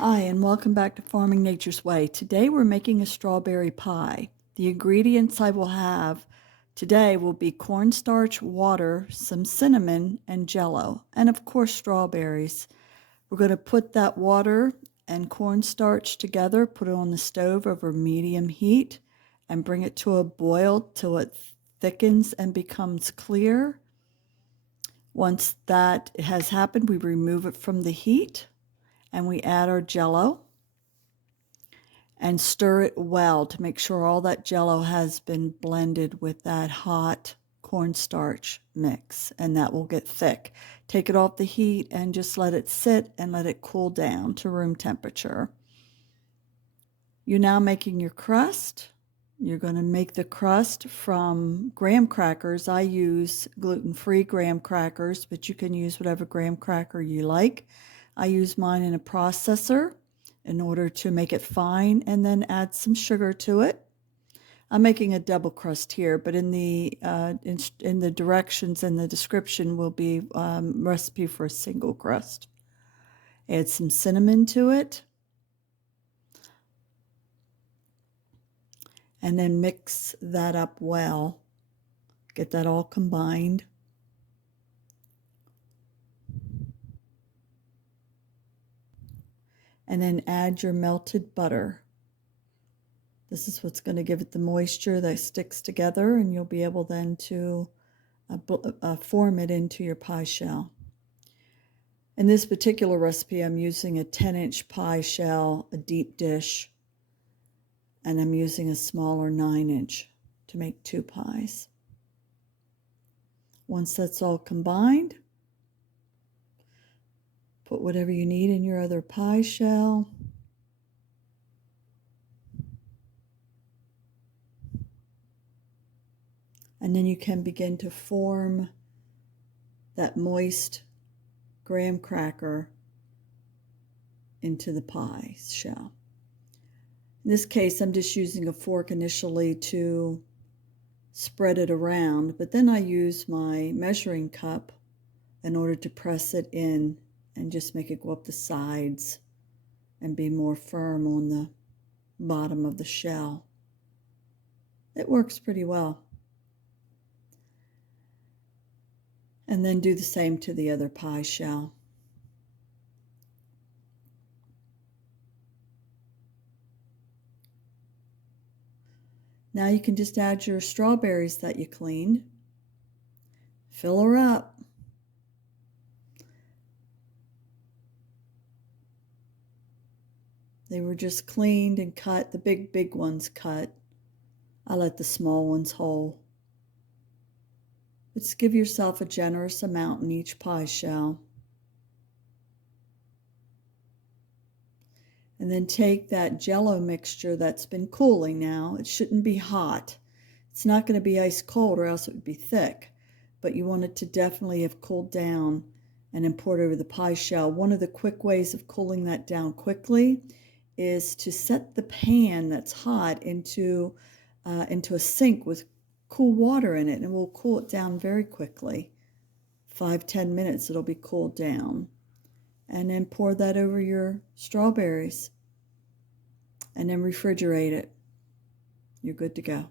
Hi, and welcome back to Farming Nature's Way. Today we're making a strawberry pie. The ingredients I will have today will be cornstarch, water, some cinnamon, and jello, and of course strawberries. We're going to put that water and cornstarch together, put it on the stove over medium heat, and bring it to a boil till it thickens and becomes clear. Once that has happened, we remove it from the heat and we add our jello and stir it well to make sure all that jello has been blended with that hot cornstarch mix, and that will get thick. Take it off the heat and just let it sit and let it cool down to room temperature. You're now making your crust. You're going to make the crust from graham crackers. I use gluten-free graham crackers, but you can use whatever graham cracker you like. I use mine in a processor in order to make it fine and then add some sugar to it. I'm making a double crust here, but in the directions and the description will be recipe for a single crust. Add some cinnamon to it. And then mix that up well. Get that all combined. And then add your melted butter. This is what's going to give it the moisture that sticks together, and you'll be able then to form it into your pie shell. In this particular recipe, I'm using a 10-inch pie shell, a deep dish, and I'm using a smaller 9-inch to make 2 pies. Once that's all combined, put whatever you need in your other pie shell. And then you can begin to form that moist graham cracker into the pie shell. In this case, I'm just using a fork initially to spread it around, but then I use my measuring cup in order to press it in and just make it go up the sides and be more firm on the bottom of the shell. It works pretty well. And then do the same to the other pie shell. Now you can just add your strawberries that you cleaned. Fill her up. They were just cleaned and cut, the big ones cut. I let the small ones whole. Just give yourself a generous amount in each pie shell. And then take that jello mixture that's been cooling now. It shouldn't be hot. It's not going to be ice cold or else it would be thick. But you want it to definitely have cooled down and then pour it over the pie shell. One of the quick ways of cooling that down quickly is to set the pan that's hot into a sink with cool water in it, and it will cool it down very quickly. 5-10 minutes it'll be cooled down. And then pour that over your strawberries and then refrigerate it. You're good to go.